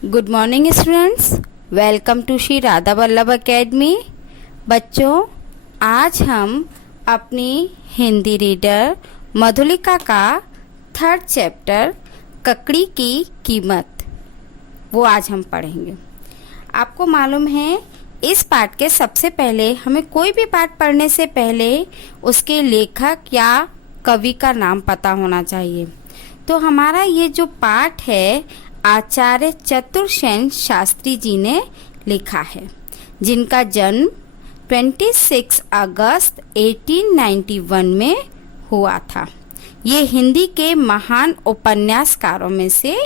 Good morning students, welcome to Shri Radha Vallabh academy. बच्चों, आज हम अपनी हिंदी रीडर मधुलिका का 3rd चैप्टर ककड़ी की कीमत वो आज हम पढ़ेंगे। आपको मालूम है, इस पाठ के सबसे पहले हमें कोई भी पाठ पढ़ने से पहले उसके लेखक या कवि का नाम पता होना चाहिए। तो हमारा ये जो पाठ है आचार्य चतुरसेन शास्त्री जी ने लिखा है, जिनका जन्म 26 अगस्त 1891 में हुआ था। ये हिंदी के महान उपन्यासकारों में से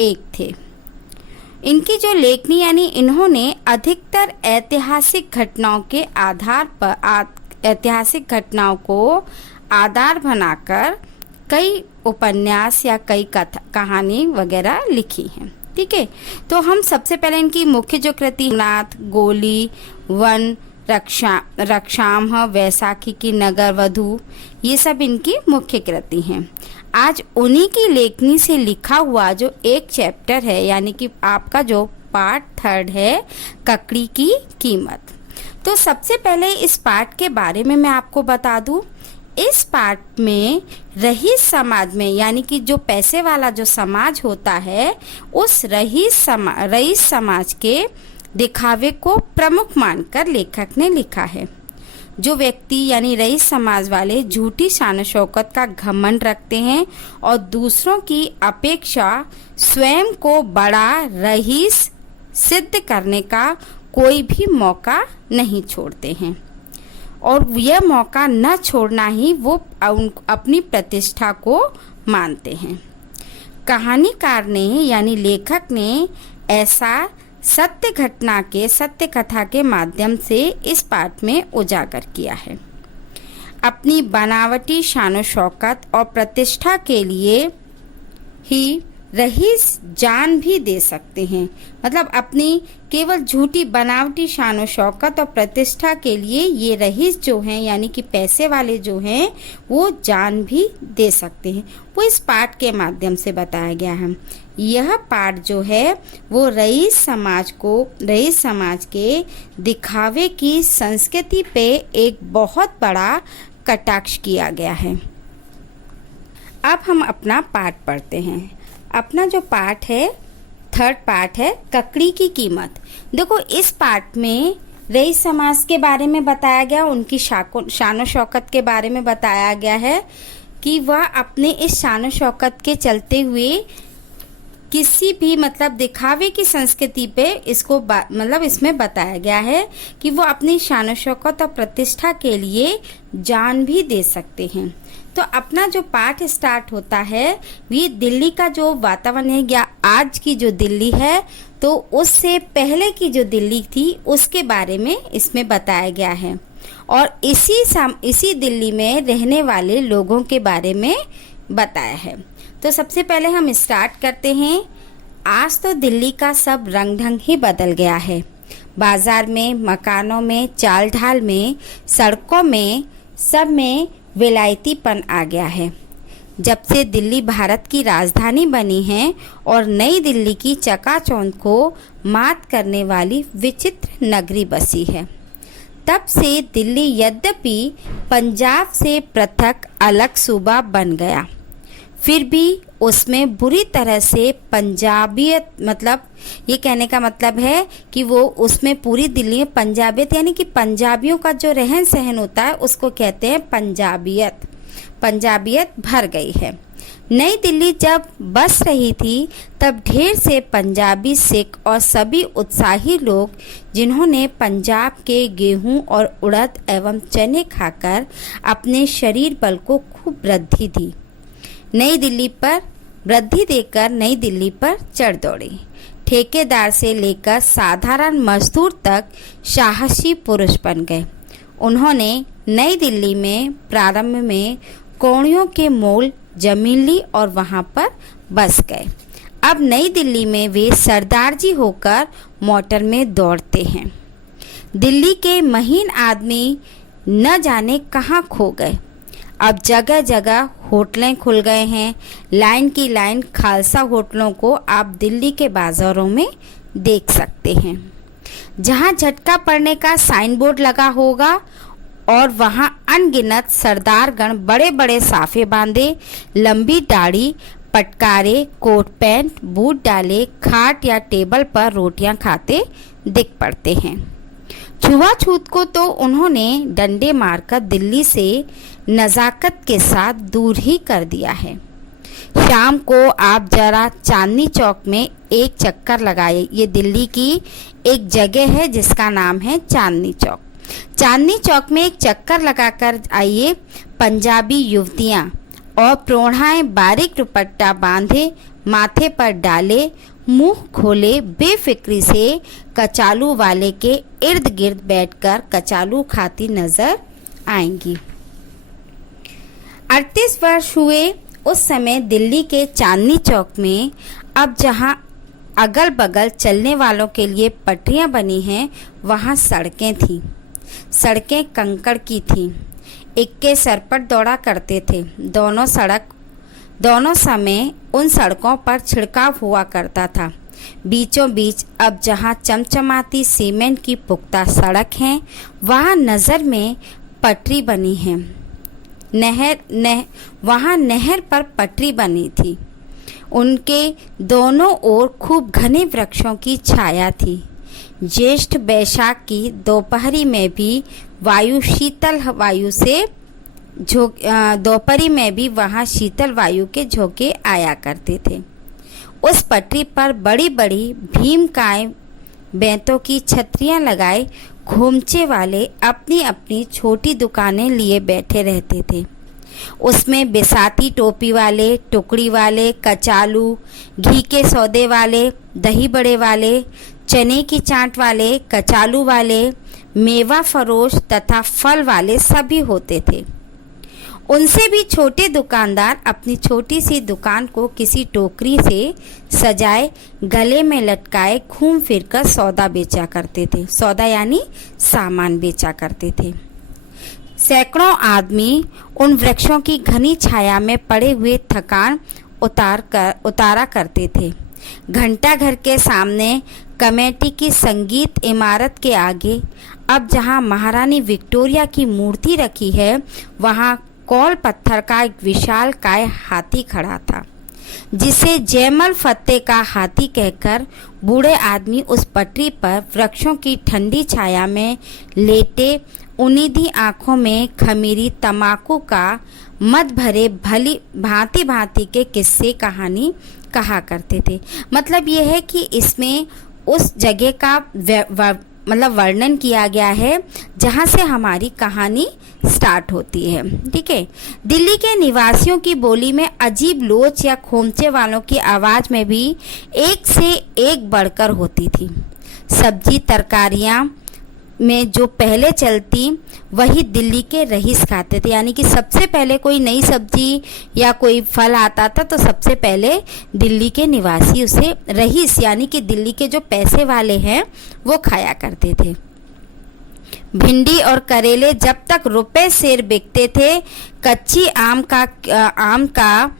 एक थे। इनकी जो लेखनी यानी इन्होंने अधिकतर ऐतिहासिक घटनाओं को आधार बनाकर कई उपन्यास या कई कहानी वगैरह लिखी हैं। ठीक है, तो हम सबसे पहले इनकी मुख्य जो कृति नाथ, गोली, वन, रक्षामह, वैसाखी की नगर वधू, ये सब इनकी मुख्य कृति हैं। आज उन्हीं की लेखनी से लिखा हुआ जो एक चैप्टर है, यानी कि आपका जो पार्ट 3 है ककड़ी की कीमत। तो सबसे पहले इस पाठ के बारे में मैं आपको बता दूं। इस पाठ में रईस समाज में, यानी कि जो पैसे वाला जो समाज होता है, उस रईस समाज के दिखावे को प्रमुख मानकर लेखक ने लिखा है। जो व्यक्ति यानी रईस समाज वाले झूठी शान शौकत का घमंड रखते हैं और दूसरों की अपेक्षा स्वयं को बड़ा रईस सिद्ध करने का कोई भी मौका नहीं छोड़ते हैं, और यह मौका न छोड़ना ही वो अपनी प्रतिष्ठा को मानते हैं। कहानीकार ने यानी लेखक ने ऐसा सत्य कथा के माध्यम से इस पाठ में उजागर किया है। अपनी बनावटी शान शौकत और प्रतिष्ठा के लिए ही रईस जान भी दे सकते हैं। मतलब अपनी केवल झूठी बनावटी शान शौकत और प्रतिष्ठा के लिए ये रईस जो हैं, यानी कि पैसे वाले जो हैं, वो जान भी दे सकते हैं। वो इस पाठ के माध्यम से बताया गया है। यह पाठ जो है वो रईस समाज के दिखावे की संस्कृति पे एक बहुत बड़ा कटाक्ष किया गया है। अब हम अपना पाठ पढ़ते हैं। अपना जो पाठ है 3rd पाठ है ककड़ी की कीमत। देखो, इस पाठ में रईस समाज के बारे में बताया गया, उनकी शान शौकत के बारे में बताया गया है कि वह अपने इस शान शौकत के चलते हुए किसी भी दिखावे की संस्कृति पे इसमें बताया गया है कि वो अपनी शान शौकत और प्रतिष्ठा के लिए जान भी दे सकते हैं। तो अपना जो पाठ स्टार्ट होता है, ये दिल्ली का जो वातावरण है या आज की जो दिल्ली है, तो उससे पहले की जो दिल्ली थी उसके बारे में इसमें बताया गया है, और इसी दिल्ली में रहने वाले लोगों के बारे में बताया है। तो सबसे पहले हम स्टार्ट करते हैं। आज तो दिल्ली का सब रंग ढंग ही बदल गया है। बाजार में, मकानों में, चाल ढाल में, सड़कों में, सब में विलायतीपन आ गया है। जब से दिल्ली भारत की राजधानी बनी है और नई दिल्ली की चकाचौंध को मात करने वाली विचित्र नगरी बसी है, तब से दिल्ली यद्यपि पंजाब से पृथक अलग सूबा बन गया, फिर भी उसमें बुरी तरह से पंजाबियत, ये कहने का मतलब है कि वो उसमें पूरी दिल्ली में पंजाबियत, यानी कि पंजाबियों का जो रहन सहन होता है उसको कहते हैं पंजाबियत भर गई है। नई दिल्ली जब बस रही थी तब ढेर से पंजाबी सिख और सभी उत्साही लोग, जिन्होंने पंजाब के गेहूं और उड़द एवं चने खाकर अपने शरीर बल को खूब वृद्धि दी, नई दिल्ली पर चढ़ दौड़े। ठेकेदार से लेकर साधारण मजदूर तक साहसी पुरुष बन गए। उन्होंने नई दिल्ली में प्रारंभ में कौड़ियों के मोल जमीन ली और वहां पर बस गए। अब नई दिल्ली में वे सरदार जी होकर मोटर में दौड़ते हैं। दिल्ली के महीन आदमी न जाने कहाँ खो गए। अब जगह जगह होटलें खुल गए हैं। लाइन की लाइन खालसा होटलों को आप दिल्ली के बाज़ारों में देख सकते हैं। जहां झटका पड़ने का साइन बोर्ड लगा होगा और वहां अनगिनत सरदारगण बड़े बड़े साफे बांधे, लंबी दाढ़ी, पटकारे, कोट पैंट, बूट डाले खाट या टेबल पर रोटियां खाते दिख पड़ते हैं। छुआछूत को तो उन्होंने डंडे मारकर दिल्ली से नज़ाकत के साथ दूर ही कर दिया है। शाम को आप जरा चांदनी चौक में एक चक्कर लगाइए। ये दिल्ली की एक जगह है जिसका नाम है चांदनी चौक। चांदनी चौक में एक चक्कर लगाकर आइए। पंजाबी युवतियां और प्रौढ़ाएं बारीक दुपट्टा बांधे, माथे पर डाले, मुंह खोले बेफिक्री से कचालू वाले के इर्द गिर्द बैठकर कचालू खाती नजर आएंगी। 38 वर्ष हुए उस समय दिल्ली के चांदनी चौक में। अब जहां अगल बगल चलने वालों के लिए पटरियां बनी हैं, वहां सड़कें थीं। सड़कें कंकड़ की थीं। इक्के सरपट दौड़ा करते थे। दोनों समय उन सड़कों पर छिड़काव हुआ करता था। बीचों बीच अब जहां चमचमाती सीमेंट की पुख्ता सड़क है, वहां नज़र में पटरी बनी है। वहां नहर पर पटरी बनी थी। उनके दोनों ओर खूब घने वृक्षों की छाया थी। ज्येष्ठ बैसाख की दोपहरी में भी वायु शीतल वायु से दोपहरी में भी वहाँ शीतल वायु के झोंके आया करते थे। उस पटरी पर बड़ी बड़ी भीमकाय बेंतों की छतरियाँ लगाए घोंचे वाले अपनी अपनी छोटी दुकानें लिए बैठे रहते थे। उसमें बिसाती टोपी वाले, टुकड़ी वाले, कचालू, घी के सौदे वाले, दही बड़े वाले, चने की चाट वाले, कचालू वाले, मेवा फरोश तथा फल वाले सभी होते थे। उनसे भी छोटे दुकानदार अपनी छोटी सी दुकान को किसी टोकरी से सजाए गले में लटकाए घूम फिर कर सौदा बेचा करते थे। सौदा यानी सामान बेचा करते थे। सैकड़ों आदमी उन वृक्षों की घनी छाया में पड़े हुए थकान उतारा करते थे। घंटा घर के सामने कमेटी की संगीत इमारत के आगे अब जहां महारानी विक्टोरिया की मूर्ति रखी है, वहां कौल पत्थर का एक विशाल काय हाथी खड़ा था, जिसे जयमल फत्ते का हाथी कहकर बूढ़े आदमी उस पटरी पर वृक्षों की ठंडी छाया में लेटे उन्नीदी आंखों में खमीरी तमाकू का मद भरे भली भांति भांति के किस्से कहानी कहा करते थे। मतलब यह है कि इसमें उस जगह का वर्णन किया गया है जहाँ से हमारी कहानी स्टार्ट होती है। ठीक है। दिल्ली के निवासियों की बोली में अजीब लोच या खोमचे वालों की आवाज़ में भी एक से एक बढ़कर होती थी। सब्जी तरकारियाँ में जो पहले चलती वही दिल्ली के रईस खाते थे। यानी कि सबसे पहले कोई नई सब्जी या कोई फल आता था तो सबसे पहले दिल्ली के निवासी उसे रईस यानी कि दिल्ली के जो पैसे वाले हैं वो खाया करते थे। भिंडी और करेले जब तक रुपए सेर बिकते थे, कच्ची आम का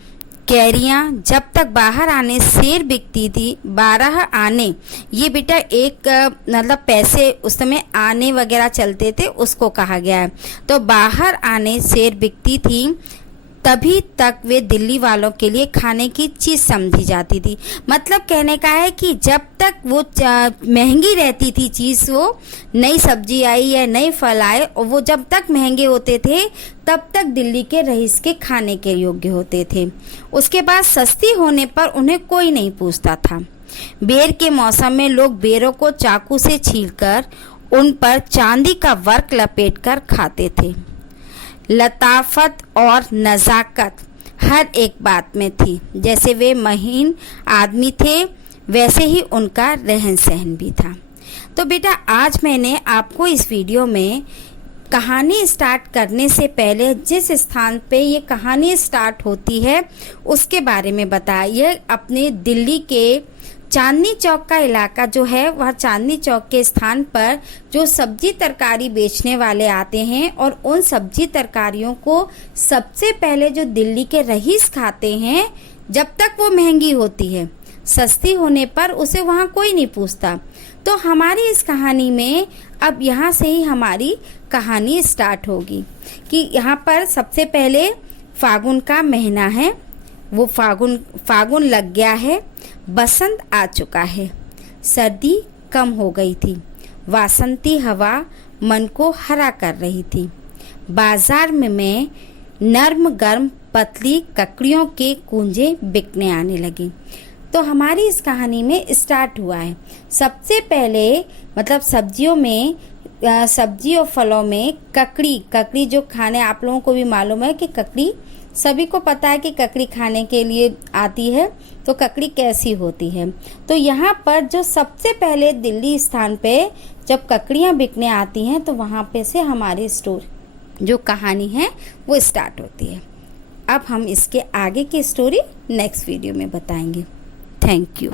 कैरियाँ जब तक बाहर आने सेर बिकती थी। 12 आने ये बेटा एक मतलब पैसे उस समय आने वगैरह चलते थे उसको कहा गया है। तो बाहर आने सेर बिकती थी, तभी तक वे दिल्ली वालों के लिए खाने की चीज़ समझी जाती थी। मतलब कहने का है कि जब तक वो महंगी रहती थी चीज़, वो नई सब्जी आई या नए फल आए और वो जब तक महंगे होते थे तब तक दिल्ली के रईस के खाने के योग्य होते थे। उसके बाद सस्ती होने पर उन्हें कोई नहीं पूछता था। बेर के मौसम में लोग बेरों को चाकू से छीलकर उन पर चांदी का वर्क लपेटकर खाते थे। लताफत और नज़ाकत हर एक बात में थी। जैसे वे महीन आदमी थे वैसे ही उनका रहन सहन भी था। तो बेटा आज मैंने आपको इस वीडियो में कहानी स्टार्ट करने से पहले जिस स्थान पे ये कहानी स्टार्ट होती है उसके बारे में बताया। ये अपने दिल्ली के चांदनी चौक का इलाका जो है वह चांदनी चौक के स्थान पर जो सब्जी तरकारी बेचने वाले आते हैं और उन सब्जी तरकारियों को सबसे पहले जो दिल्ली के रईस खाते हैं, जब तक वो महंगी होती है, सस्ती होने पर उसे वहाँ कोई नहीं पूछता। तो हमारी इस कहानी में अब यहाँ से ही हमारी कहानी स्टार्ट होगी कि यहाँ पर सबसे पहले फागुन का महीना है, वो फागुन लग गया है, बसंत आ चुका है, सर्दी कम हो गई थी, वासंती हवा मन को हरा कर रही थी। बाजार में नर्म गर्म पतली ककड़ियों के कूंजे बिकने आने लगे। तो हमारी इस कहानी में स्टार्ट हुआ है सबसे पहले, मतलब सब्जियों में, सब्जी और फलों में ककड़ी जो खाने, आप लोगों को भी मालूम है कि ककड़ी, सभी को पता है कि ककड़ी खाने के लिए आती है, तो ककड़ी कैसी होती है। तो यहाँ पर जो सबसे पहले दिल्ली स्थान पे जब ककड़ियाँ बिकने आती हैं तो वहाँ पे से हमारी स्टोरी, जो कहानी है, वो स्टार्ट होती है। अब हम इसके आगे की स्टोरी नेक्स्ट वीडियो में बताएंगे। Thank you.